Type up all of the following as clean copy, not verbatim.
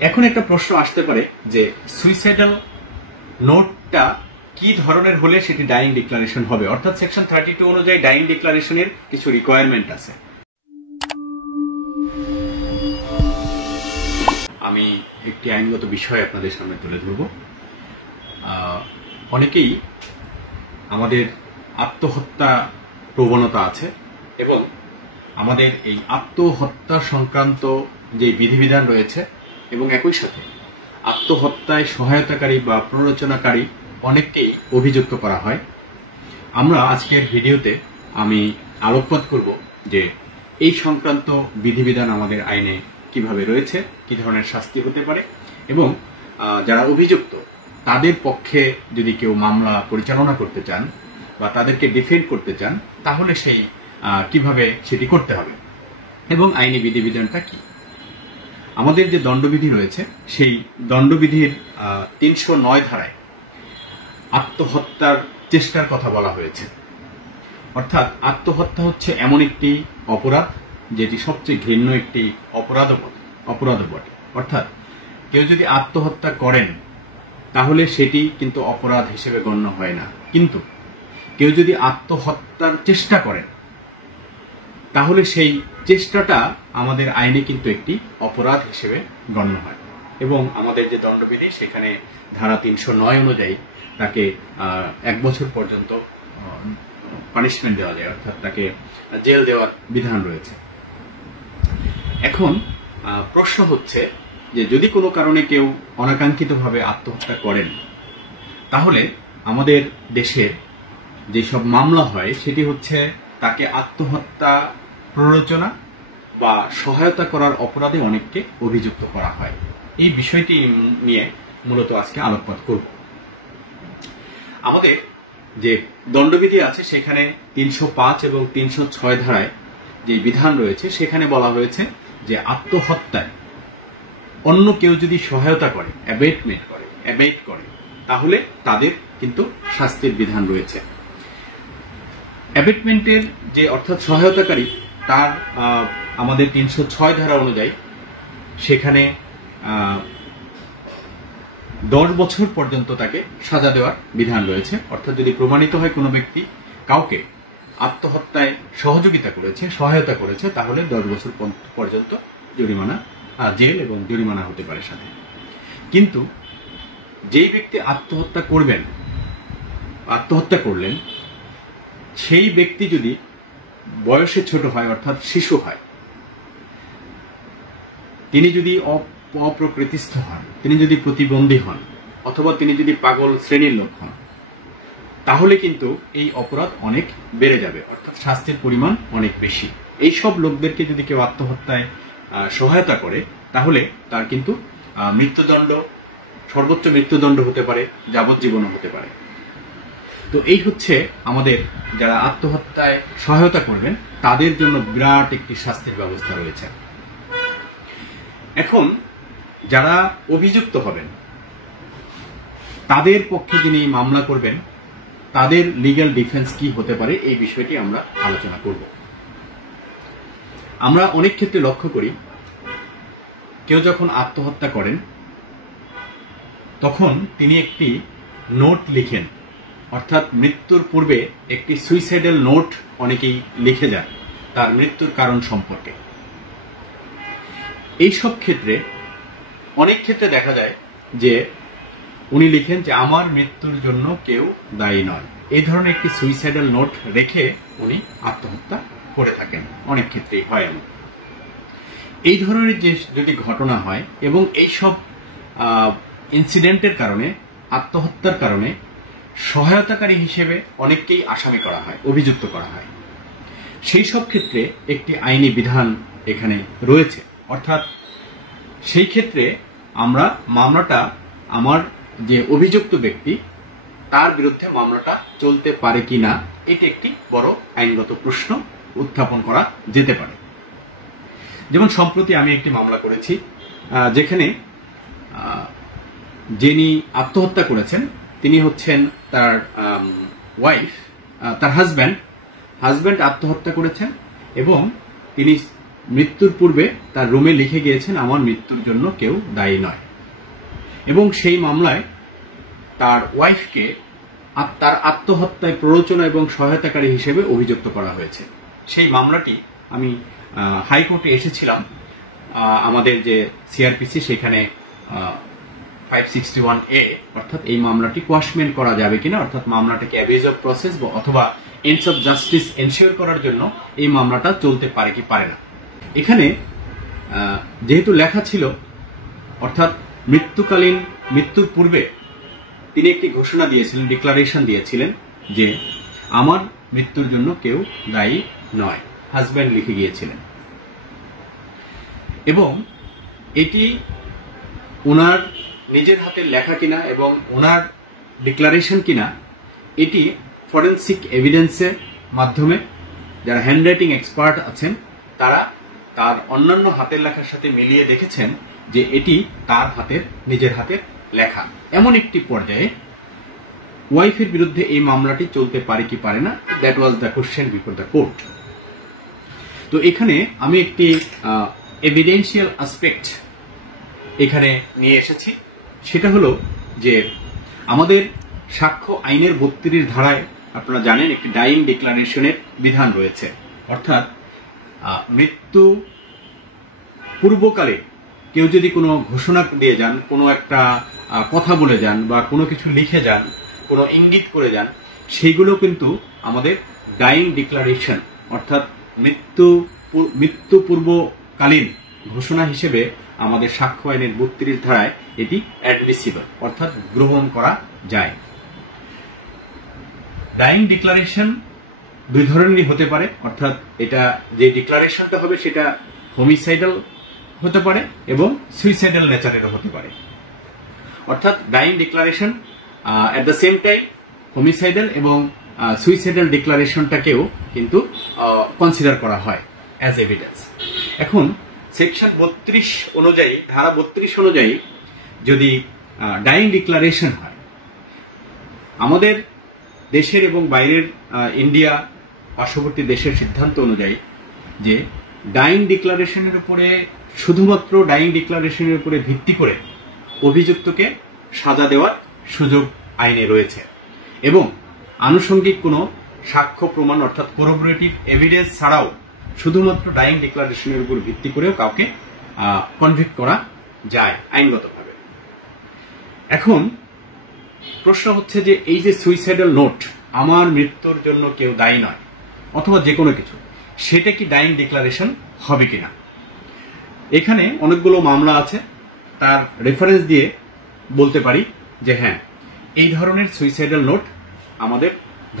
এখন একটা প্রশ্ন আসতে পারে যে সুইসাইডাল নোটটা কি ধরনের হলে সেটি ডাইং ডিক্লারেশন হবে, অর্থাৎ সেকশন 32 অনুযায়ী ডাইং ডিক্লারেশনের কিছু রিকোয়ারমেন্ট আছে। আমি একটি আইনগত বিষয় আপনাদের সামনে তুলে ধরব। অনেকেই আমাদের আত্মহত্যা প্রবণতা আছে এবং আমাদের এই আত্মহত্যা সংক্রান্ত যে বিধিবিধান রয়েছে এবং একই সাথে আত্মহত্যায় সহায়তাকারী বা প্ররোচনাকারী অনেককেই অভিযুক্ত করা হয়। আমরা আজকের ভিডিওতে আমি আলোকপাত করব যে এই সংক্রান্ত বিধিবিধান আমাদের আইনে কিভাবে রয়েছে, কি ধরনের শাস্তি হতে পারে এবং যারা অভিযুক্ত তাদের পক্ষে যদি কেউ মামলা পরিচালনা করতে চান বা তাদেরকে ডিফেন্ড করতে চান তাহলে সেই কিভাবে সেটি করতে হবে এবং আইনি বিধিবিধানটা কি। আমাদের যে দণ্ডবিধি রয়েছে সেই দণ্ডবিধির 309 ধারায় আত্মহত্যার চেষ্টার কথা বলা হয়েছে। অর্থাৎ আত্মহত্যা হচ্ছে এমন একটি অপরাধ যেটি সবচেয়ে ঘৃণ্য একটি অপরাধ বটে। অর্থাৎ কেউ যদি আত্মহত্যা করেন তাহলে সেটি কিন্তু অপরাধ হিসেবে গণ্য হয় না, কিন্তু কেউ যদি আত্মহত্যার চেষ্টা করেন তাহলে সেই চেষ্টাটা আমাদের আইনে কিন্তু একটি অপরাধ হিসেবে গণ্য হয় এবং আমাদের যে দণ্ডবিধি সেখানে ধারা 309 অনুযায়ী তাকে 1 বছর পর্যন্ত পানিশমেন্ট দেওয়া যায়, অর্থাৎ তাকে জেল দেওয়ার বিধান রয়েছে। এখন প্রশ্ন হচ্ছে যে যদি কোনো কারণে কেউ অনাকাঙ্ক্ষিতভাবে আত্মহত্যা করেন তাহলে আমাদের দেশের যেসব মামলা হয় সেটি হচ্ছে তাকে আত্মহত্যা প্ররোচনা বা সহায়তা করার অপরাধে অনেককে অভিযুক্ত করা হয়। এই বিষয়টি নিয়ে মূলত আজকে আলোকপাত করব। আমাদের যে দণ্ডবিধি আছে সেখানে 305 এবং 306 ধারায় যে বিধান রয়েছে সেখানে বলা হয়েছে যে আত্মহত্যায় অন্য কেউ যদি সহায়তা করে, অ্যাবেট করে তাহলে তাদের কিন্তু শাস্তির বিধান রয়েছে। অ্যাবেটমেন্টের যে অর্থাৎ সহায়তাকারী তার আমাদের 306 ধারা অনুযায়ী সেখানে 10 বছর পর্যন্ত তাকে সাজা দেওয়ার বিধান রয়েছে। অর্থাৎ যদি প্রমাণিত হয় কোনো ব্যক্তি কাউকে আত্মহত্যায় সহায়তা করেছে তাহলে 10 বছর পর্যন্ত জরিমানা, জেল এবং জরিমানা হতে পারে সাথে। কিন্তু যেই ব্যক্তি আত্মহত্যা করলেন সেই ব্যক্তি যদি বয়সে ছোট হয় অর্থাৎ শিশু হয়, তিনি যদি অপ্রকৃতিস্থ হন, তিনি যদি প্রতিবন্ধী হন অথবা তিনি যদি পাগল শ্রেণীর লোক হন তাহলে কিন্তু এই অপরাধ অনেক বেড়ে যাবে, অর্থাৎ শাস্তির পরিমাণ অনেক বেশি। এই সব লোকদেরকে যদি কেউ আত্মহত্যায় সহায়তা করে তাহলে তার কিন্তু মৃত্যুদণ্ড, সর্বোচ্চ মৃত্যুদণ্ড হতে পারে, যাবজ্জীবনও হতে পারে। তো এই হচ্ছে আমাদের যারা আত্মহত্যায় সহায়তা করবেন তাদের জন্য বিরাট একটি শাস্তির ব্যবস্থা রয়েছে। এখন যারা অভিযুক্ত হবেন তাদের পক্ষে যিনি মামলা করবেন তাদের লিগ্যাল ডিফেন্স কি হতে পারে এই বিষয়টি আমরা আলোচনা করব। আমরা অনেক ক্ষেত্রে লক্ষ্য করি কেউ যখন আত্মহত্যা করেন তখন তিনি একটি নোট লিখেন, অর্থাৎ মৃত্যুর পূর্বে একটি সুইসাইডাল নোট অনেকেই লিখে যান তার মৃত্যুর কারণ সম্পর্কে। এই সব ক্ষেত্রে অনেক ক্ষেত্রে দেখা যায় যে উনি লিখেন যে আমার মৃত্যুর জন্য কেউ দায়ী নয়, এই ধরনের একটি সুইসাইডাল নোট রেখে উনি আত্মহত্যা করে থাকেন। অনেক ক্ষেত্রেই হয় এমন। এই ধরনের যে যদি ঘটনা হয় এবং এই সব ইনসিডেন্টের কারণে, আত্মহত্যার কারণে সহায়তাকারী হিসেবে অনেককেই আসামি করা হয়, অভিযুক্ত করা হয়, সেই সব ক্ষেত্রে একটি আইনি বিধান এখানে রয়েছে। অর্থাৎ সেই ক্ষেত্রে আমরা মামলাটা, আমার যে অভিযুক্ত ব্যক্তি তার বিরুদ্ধে মামলাটা চলতে পারে কিনা এটি একটি বড় আইনগত প্রশ্ন উত্থাপন করা যেতে পারে। যেমন সম্প্রতি আমি একটি মামলা করেছি যেখানে যিনি আত্মহত্যা করেছেন তিনি হচ্ছেন তার হাজব্যান্ড আত্মহত্যা করেছেন এবং তিনি মৃত্যুর পূর্বে তার রুমে লিখে গিয়েছেন আমার মৃত্যুর জন্য কেউ দায়ী নয়, এবং সেই মামলায় তার ওয়াইফকে তার আত্মহত্যায় প্ররোচনা এবং সহায়তাকারী হিসেবে অভিযুক্ত করা হয়েছে। সেই মামলাটি আমি হাইকোর্টে এসেছিলাম, আমাদের যে সিআরপিসি সেখানে 561A, অর্থাৎ এই মামলাটি কোয়াশমেন্ট করা যাবে কিনা, অর্থাৎ মামলাটাকে অ্যাবিউজ অফ প্রসেস অথবা এন্ডস অফ জাস্টিস এনশিওর করার জন্য এই মামলাটা চলতে পারে কি পারে না। এখানে যেহেতু লেখা ছিল, অর্থাৎ মৃত্যুর পূর্বে তিনি একটি ঘোষণা দিয়েছিলেন, ডিক্লারেশন দিয়েছিলেন যে আমার মৃত্যুর জন্য কেউ দায়ী নয়, হাজব্যান্ড লিখে গিয়েছিলেন, এবং এটি ওনার নিজের হাতে লেখা কিনা এবং ওনার ডিক্লারেশন কিনা এটি ফরেনসিক এভিডেন্সের মাধ্যমে যারা হ্যান্ডরাইটিং এক্সপার্ট আছেন তারা তার অন্যান্য হাতের লেখার সাথে মিলিয়ে দেখেছেন যে এটি তার নিজের হাতের লেখা। এমন একটি পর্যায়ে ওয়াইফের বিরুদ্ধে এই মামলাটি চলতে পারে কি পারে না, that was the question before the court. তো এখানে আমি একটি এভিডেন্সিয়াল অ্যাসপেক্ট এখানে নিয়ে এসেছি, সেটা হলো যে আমাদের সাক্ষ্য আইনের 32 ধারায় আপনারা জানেন একটি ডাইং ডিক্লারেশনের বিধান রয়েছে, অর্থাৎ মৃত্যু পূর্বকালে কেউ যদি কোনো ঘোষণা দিয়ে যান, কোনো একটা কথা বলে যান বা কোনো কিছু লিখে যান, কোনো ইঙ্গিত করে যান, সেইগুলো কিন্তু আমাদের ডাইং ডিক্লারেশন অর্থাৎ মৃত্যু পূর্বকালীন ঘোষণা হিসেবে আমাদের সাক্ষ্য আইনের 32 ধারায় এটি অ্যাডমিসিবল, অর্থাৎ গ্রহণ করা যায়। ডাইং ডিক্লারেশন দুই ধরনেরই হতে পারে, অর্থাৎ এটা যে ডিক্লারেশনটা হবে সেটা হোমিসাইডাল হতে পারে এবং সুইসাইডাল নেচারেরও হতে পারে। অর্থাৎ dying declaration at the same time homicidal এবং সুইসাইডাল ডিক্লারেশনটাকেও কিন্তু কনসিডার করা হয় অ্যাজ এভিডেন্স। এখন সেকশন 32 অনুযায়ী, ধারা 32 অনুযায়ী যদি ডাইং ডিক্লারেশন হয়, আমাদের দেশের এবং বাইরের ইন্ডিয়া পার্শ্ববর্তী দেশের সিদ্ধান্ত অনুযায়ী যে ডাইং ডিক্লারেশনের উপরে, শুধুমাত্র ডাইং ডিক্লারেশনের উপরে ভিত্তি করে অভিযুক্তকে সাজা দেওয়ার সুযোগ আইনে রয়েছে, এবং আনুষঙ্গিক কোনো সাক্ষ্য প্রমাণ অর্থাৎ কোরোবোরেটিভ এভিডেন্স ছাড়াও শুধুমাত্র ডাইং ডিক্লারেশনের উপর ভিত্তি করেও কাউকে কনভিক্ট করা যায় আইনগতভাবে। এখন প্রশ্ন হচ্ছে যে এই যে সুইসাইডাল নোট, আমার মৃত্যুর জন্য কেউ দায়ী নয় অথবা যে কোনো কিছু, সেটা কি ডাইং ডিক্লারেশন হবে কিনা। এখানে অনেকগুলো মামলা আছে, তার রেফারেন্স দিয়ে বলতে পারি যে হ্যাঁ, এই ধরনের সুইসাইডাল নোট আমাদের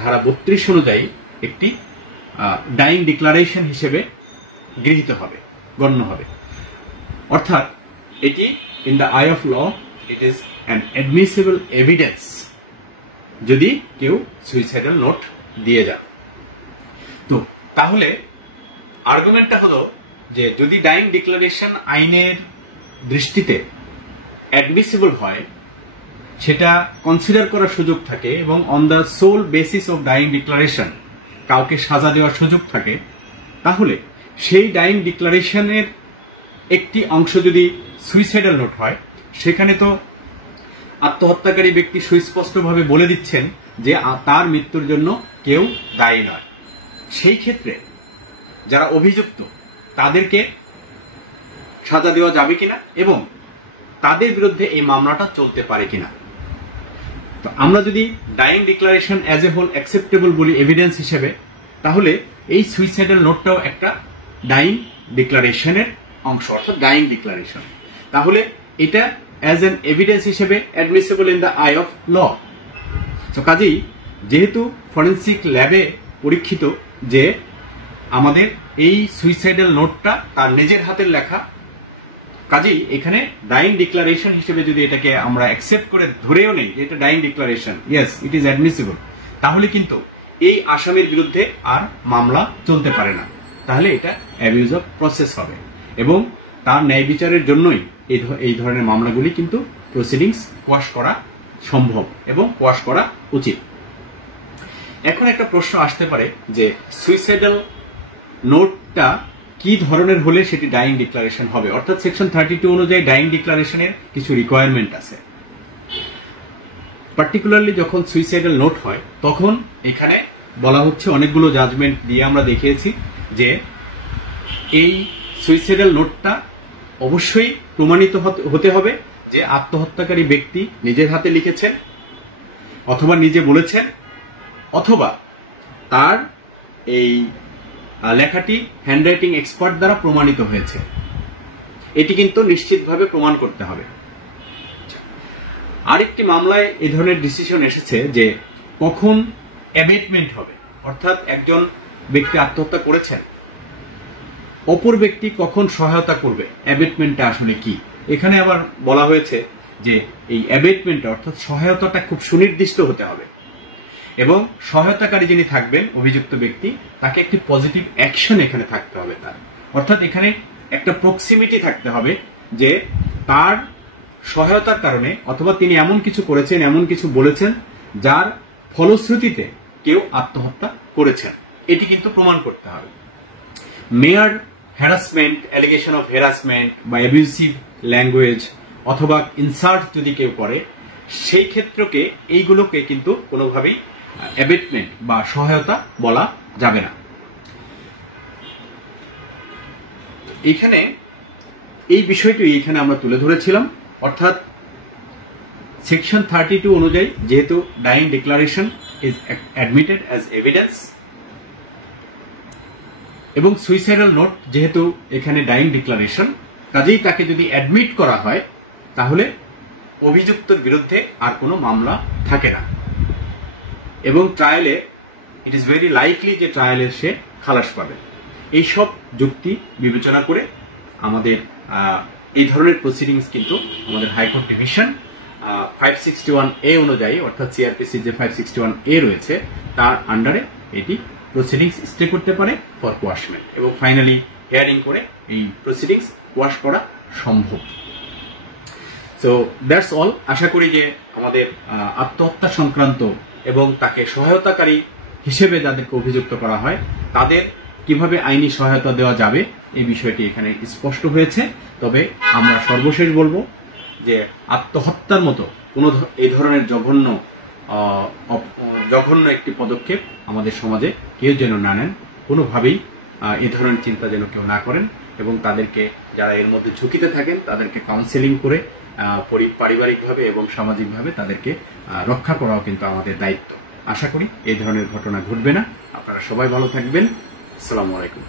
ধারা 32 অনুযায়ী একটি ডাইং ডিক্লারেশন হিসেবে গৃহীত হবে, গণ্য হবে, অর্থাৎ এটি in the eye of law it is an admissible evidence যদি কেউ সুইসাইডাল নোট দিয়ে যান। তো তাহলে আর্গুমেন্টটা হলো যে যদি ডাইং ডিক্লারেশন আইনের দৃষ্টিতে অ্যাডমিসিবল হয়, সেটা কনসিডার করার সুযোগ থাকে এবং on the sole basis of dying declaration কাউকে সাজা দেওয়ার সুযোগ থাকে, তাহলে সেই ডাইং ডিক্লারেশনের একটি অংশ যদি সুইসাইডাল নোট হয়, সেখানে তো আত্মহত্যাকারী ব্যক্তি সুস্পষ্টভাবে বলে দিচ্ছেন যে তার মৃত্যুর জন্য কেউ দায়ী নয়। সেই ক্ষেত্রে যারা অভিযুক্ত তাদেরকে সাজা দেওয়া যাবে কিনা এবং তাদের বিরুদ্ধে এই মামলাটা চলতে পারে কিনা। তো আমরা যদি dying declaration as a whole acceptable বলি এভিডেন্স হিসেবে, তাহলে এই সুইসাইডাল নোটটাও একটা ডাইং ডিক্লারেশনের অংশ, অর্থাৎ ডাইং ডিক্লারেশন। তাহলে এটা অ্যাজ এন এভিডেন্স হিসেবে admissible in the eye of law. তো কাজেই যেহেতু ফরেনসিক ল্যাবে পরীক্ষিত যে আমাদের এই সুইসাইডাল নোটটা তার নিজের হাতের লেখা, কাজেই এখানে ডাইং ডিক্লারেশন হিসেবে যদি এটাকে আমরা অ্যাকসেপ্ট করে ধরেও নেই যে এটা dying declaration, yes it is admissible, তাহলে কিন্তু এই আসামির বিরুদ্ধে আর মামলা চলতে পারে না, তাহলে এটা অ্যাবিউজ অফ প্রসেস হবে এবং তার ন্যায় বিচারের জন্যই এই ধরনের মামলাগুলি কিন্তু প্রসিডিংস কোয়াশ করা সম্ভব এবং কোয়াশ করা উচিত। এখন একটা প্রশ্ন আসতে পারে যে সুইসাইডাল নোটটা কি ধরনের হলে সেটি ডাইং ডিক্লারেশন হবে, অর্থাৎ সেকশন 32 অনুযায়ী ডাইং ডিক্লারেশনের কিছু রিকোয়ারমেন্ট আছে। পার্টিকুলারলি যখন সুইসাইডাল নোট হয় তখন এখানে বলা হচ্ছে, অনেকগুলো জাজমেন্ট দিয়ে আমরা দেখিয়েছি যে এই সুইসাইডাল নোটটা অবশ্যই প্রমাণিত হতে হবে যে আত্মহত্যাকারী ব্যক্তি নিজের হাতে লিখেছেন অথবা নিজে বলেছেন, অথবা তার এই লেখাটি হ্যান্ডরাইটিং এক্সপার্ট দ্বারা প্রমাণিত হয়েছে। এটি কিন্তু নিশ্চিতভাবে প্রমাণ করতে হবে। আরেকটি মামলায় এই ধরনের ডিসিশন এসেছে যে কখন অ্যাবেটমেন্ট হবে, অর্থাৎ একজন ব্যক্তি আত্মহত্যা করেছেন, অপর ব্যক্তি কখন সহায়তা করবে, অ্যাবেটমেন্টটা আসলে কি। এখানে আবার বলা হয়েছে যে এই অ্যাবেটমেন্টটা অর্থাৎ সহায়তাটা খুব সুনির্দিষ্ট হতে হবে এবং সহায়তাকারী যিনি থাকবেন অভিযুক্ত ব্যক্তি তাকে একটি পজিটিভ অ্যাকশন এখানে থাকতে হবে তার, অর্থাৎ এখানে একটা প্রক্সিমিটি থাকতে হবে যে তার সহায়তার কারণে অথবা তিনি এমন কিছু করেছেন, এমন কিছু বলেছেন যার ফলশ্রুতিতে কেউ আত্মহত্যা করেছেন, এটি কিন্তু প্রমাণ করতে হবে। মেয়ার হ্যারাসমেন্ট, অ্যালিগেশন অফ হ্যারাসমেন্ট বা অ্যাবিউসিভ ল্যাঙ্গুয়েজ অথবা ইনসাল্ট যদি কেউ করে, সেই ক্ষেত্রকে এইগুলোকে কিন্তু কোনোভাবেই অ্যাবেটমেন্ট বা সহায়তা বলা যাবে না। এখানে এই বিষয়টি এখানে আমরা তুলে ধরেছিলাম, অর্থাৎ সেকশন 32 অনুযায়ী যেহেতু dying declaration is admitted as evidence এবং সুইসাইডাল নোট যেহেতু এখানে ডাইং ডিক্লারেশন, কাজেই তাকে যদি অ্যাডমিট করা হয় তাহলে অভিযুক্তের বিরুদ্ধে আর কোনো মামলা থাকে না এবং ট্রায়ালে ইট ইজ ভেরি লাইকলি যে ট্রায়ালে সে খালাস পাবে। এইসব যুক্তি বিবেচনা করে আমাদের এই ধরনের প্রসিডিংস কিন্তু আমাদের হাইকোর্ট ডিভিশন 561A অনুযায়ী, অর্থাৎ সিআরপিসি যে 561A রয়েছে তার আন্ডারে এটি প্রসিডিংস স্টে করতে পারে ফর কোয়াশমেন্ট এবং ফাইনালি হিয়ারিং করে এই প্রসিডিংস কোয়াশ করা সম্ভব। So that's all. আশা করি যে আমাদের আত্মহত্যা সংক্রান্ত এবং তাকে সহায়তাকারী হিসেবে যাদেরকে অভিযুক্ত করা হয় তাদের কিভাবে আইনি সহায়তা দেওয়া যাবে এই বিষয়টি এখানে স্পষ্ট হয়েছে। তবে আমরা সর্বশেষ বলবো যে আত্মহত্যার মতো কোনো এই ধরনের জঘন্য একটি পদক্ষেপ আমাদের সমাজে কেউ যেন না নেন, কোনোভাবেই এ ধরনের চিন্তা যেন কেউ না করেন এবং তাদেরকে যারা এর মধ্যে ঝুঁকিতে থাকেন তাদেরকে কাউন্সেলিং করে পারিবারিকভাবে এবং সামাজিকভাবে তাদেরকে রক্ষা করাও কিন্তু আমাদের দায়িত্ব। আশা করি এই ধরনের ঘটনা ঘটবে না। আপনারা সবাই ভালো থাকবেন। আসসালামু আলাইকুম।